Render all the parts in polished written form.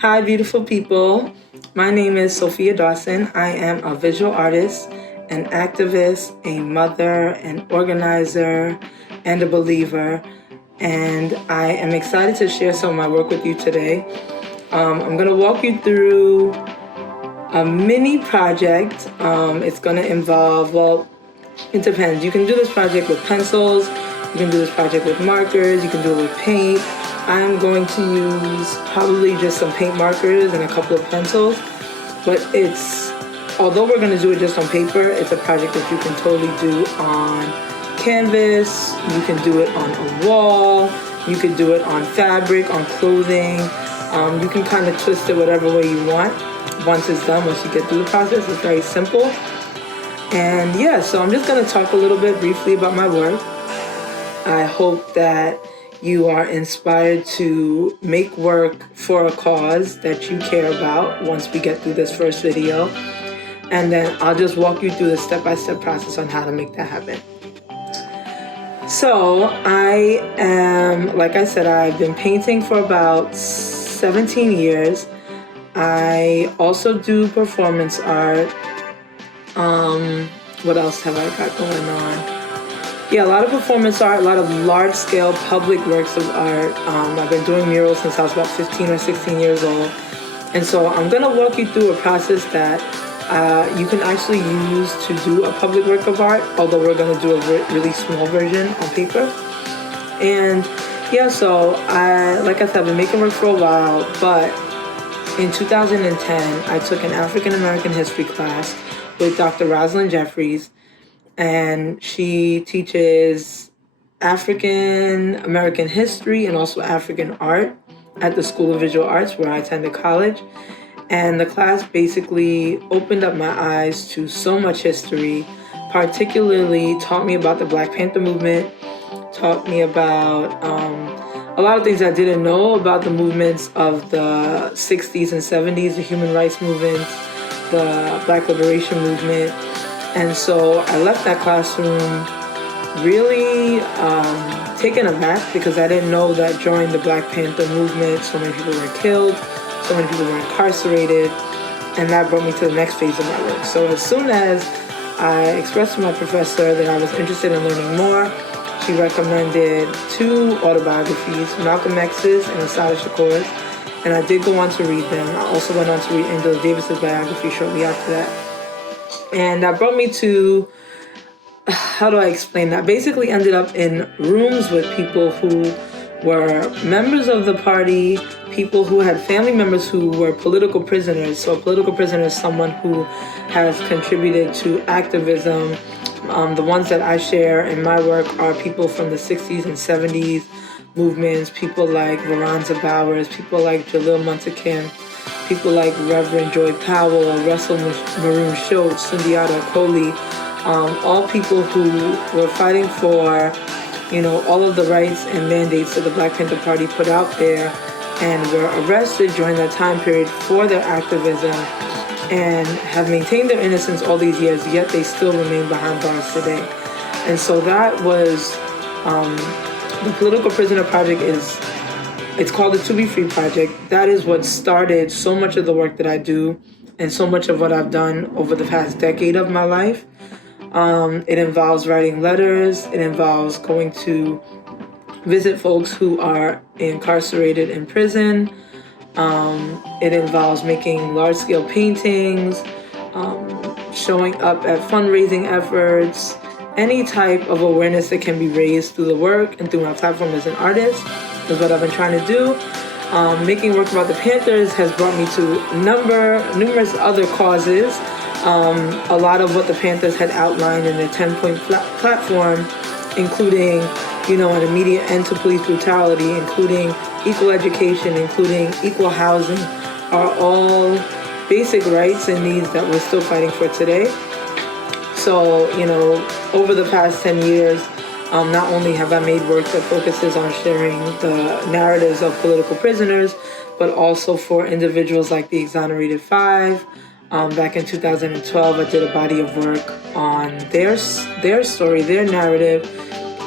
Hi, beautiful people. My name is Sophia Dawson. I am a visual artist, an activist, a mother, an organizer, and a believer. And I am excited to share some of my work with you today. I'm going to walk you through a mini project. It's going to involve, it depends. You can do this project with pencils, you can do this project with markers, you can do it with paint. I'm going to use probably just some paint markers and a couple of pencils, but although we're going to do it just on paper, it's a project that you can totally do on canvas, you can do it on a wall, you could do it on fabric, on clothing. You can kind of twist it whatever way you want. Once it's done, once you get through the process, it's very simple. And yeah, so I'm just going to talk a little bit briefly about my work. I hope that you are inspired to make work for a cause that you care about once we get through this first video. And then I'll just walk you through the step-by-step process on how to make that happen. So I am, like I said, I've been painting for about 17 years. I also do performance art. What else have I got going on? Yeah, a lot of performance art, a lot of large-scale public works of art. I've been doing murals since I was about 15 or 16 years old. And so I'm going to walk you through a process that you can actually use to do a public work of art, although we're going to do a really small version on paper. And yeah, so like I said, I've been making work for a while, but in 2010, I took an African American history class with Dr. Rosalind Jeffries, and she teaches African American history and also African art at the School of Visual Arts where I attended college. And the class basically opened up my eyes to so much history, particularly taught me about the Black Panther movement, taught me about a lot of things I didn't know about the movements of the 60s and 70s, the human rights movements, the Black liberation movement. And so I left that classroom really taken aback because I didn't know that during the Black Panther movement, so many people were killed, so many people were incarcerated, and that brought me to the next phase of my work. So as soon as I expressed to my professor that I was interested in learning more, she recommended 2 autobiographies, Malcolm X's and Assata Shakur's, and I did go on to read them. I also went on to read Angela Davis's biography shortly after that. And that brought me to, how do I explain that? Basically ended up in rooms with people who were members of the party, people who had family members who were political prisoners. So a political prisoner is someone who has contributed to activism. The ones that I share in my work are people from the 60s and 70s movements, people like Veronza Bowers, people like Jalil Muntakim, people like Reverend Joy Powell, Russell Maroon Schultz, Sundiata Acoli, all people who were fighting for, all of the rights and mandates that the Black Panther Party put out there and were arrested during that time period for their activism and have maintained their innocence all these years, yet they still remain behind bars today. And so that was, the Political Prisoner Project it's called the To Be Free Project. That is what started so much of the work that I do and so much of what I've done over the past decade of my life. It involves writing letters. It involves going to visit folks who are incarcerated in prison. It involves making large-scale paintings, showing up at fundraising efforts, any type of awareness that can be raised through the work and through my platform as an artist is what I've been trying to do. Making work about the Panthers has brought me to numerous other causes. A lot of what the Panthers had outlined in their 10-point platform, including, an immediate end to police brutality, including equal education, including equal housing, are all basic rights and needs that we're still fighting for today. So, over the past 10 years, not only have I made work that focuses on sharing the narratives of political prisoners, but also for individuals like the Exonerated Five. Back in 2012, I did a body of work on their story, their narrative,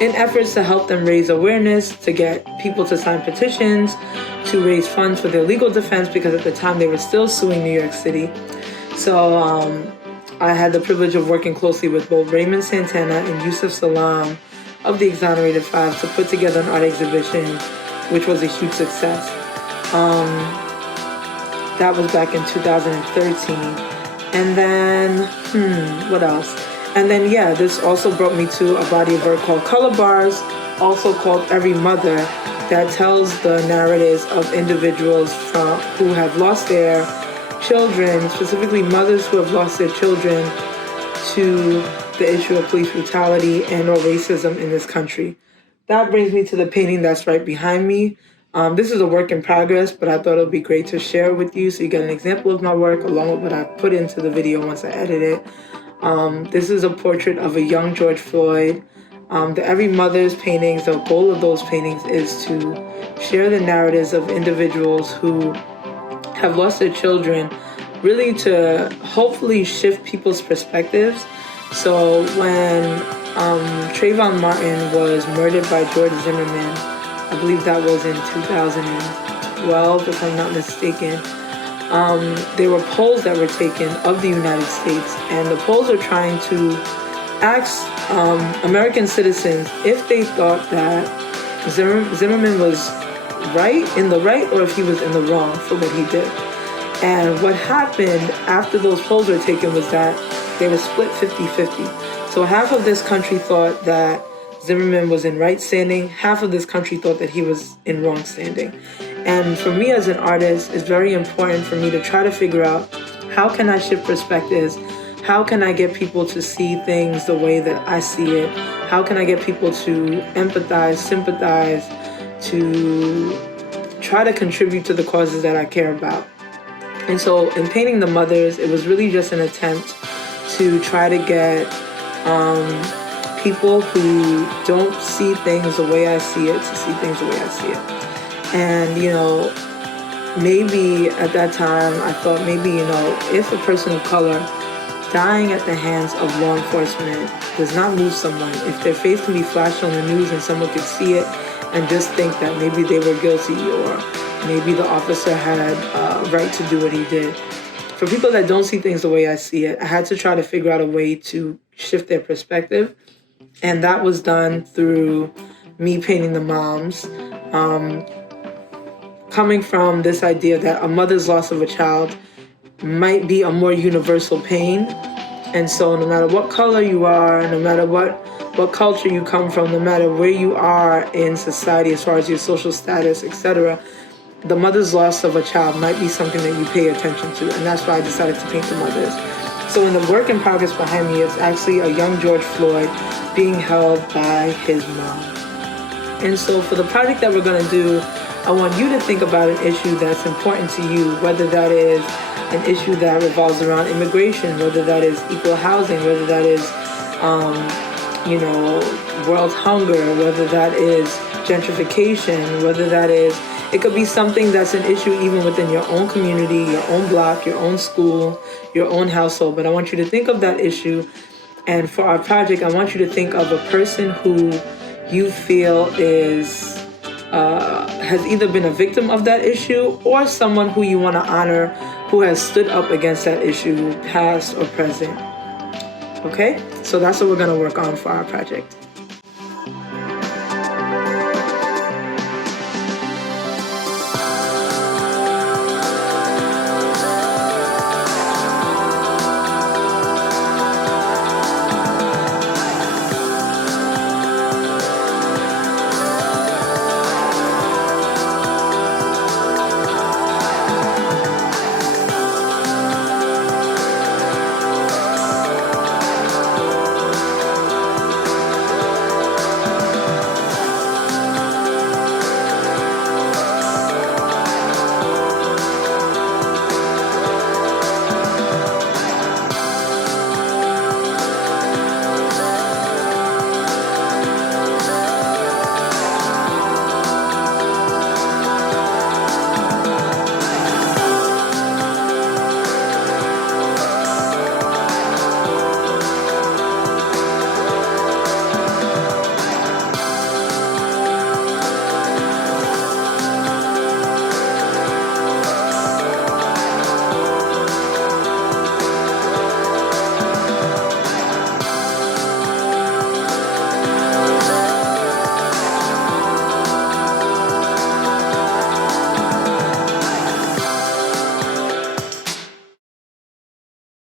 in efforts to help them raise awareness, to get people to sign petitions, to raise funds for their legal defense because at the time they were still suing New York City. So I had the privilege of working closely with both Raymond Santana and Yusuf Salam of the Exonerated Five to put together an art exhibition, which was a huge success. That was back in 2013. And then, what else? And then, this also brought me to a body of work called Color Bars, also called Every Mother, that tells the narratives of individuals who have lost their children, specifically mothers who have lost their children to the issue of police brutality and or racism in this country. That brings me to the painting that's right behind me. This is a work in progress, but I thought it would be great to share with you so you get an example of my work along with what I put into the video once I edit it. This is a portrait of a young George Floyd. The Every Mother's paintings, the goal of those paintings is to share the narratives of individuals who have lost their children, really to hopefully shift people's perspectives. So when Trayvon Martin was murdered by George Zimmerman, I believe that was in 2012, if I'm not mistaken, there were polls that were taken of the United States, and the polls are trying to ask American citizens if they thought that Zimmerman was in the right, or if he was in the wrong for what he did. And what happened after those polls were taken was that they were split 50-50. So half of this country thought that Zimmerman was in right standing, half of this country thought that he was in wrong standing. And for me as an artist, it's very important for me to try to figure out how can I shift perspectives. How can I get people to see things the way that I see it? How can I get people to empathize, sympathize, to try to contribute to the causes that I care about? And so in painting the mothers, it was really just an attempt to try to get people who don't see things the way I see it to see things the way I see it. And, maybe at that time I thought if a person of color dying at the hands of law enforcement does not move someone, if their face can be flashed on the news and someone could see it and just think that maybe they were guilty or maybe the officer had a right to do what he did. For people that don't see things the way I see it, I had to try to figure out a way to shift their perspective. And that was done through me painting the moms, coming from this idea that a mother's loss of a child might be a more universal pain. And so no matter what color you are, no matter what culture you come from, no matter where you are in society as far as your social status, etc., the mother's loss of a child might be something that you pay attention to. And that's why I decided to paint the mothers. So in the work in progress behind me is actually a young George Floyd being held by his mom. And so for the project that we're going to do, I want you to think about an issue that's important to you, whether that is an issue that revolves around immigration, whether that is equal housing, whether that is, world hunger, whether that is gentrification, whether that is, it could be something that's an issue even within your own community, your own block, your own school, your own household. But I want you to think of that issue. And for our project, I want you to think of a person who you feel has either been a victim of that issue or someone who you want to honor who has stood up against that issue, past or present. Okay? So that's what we're going to work on for our project.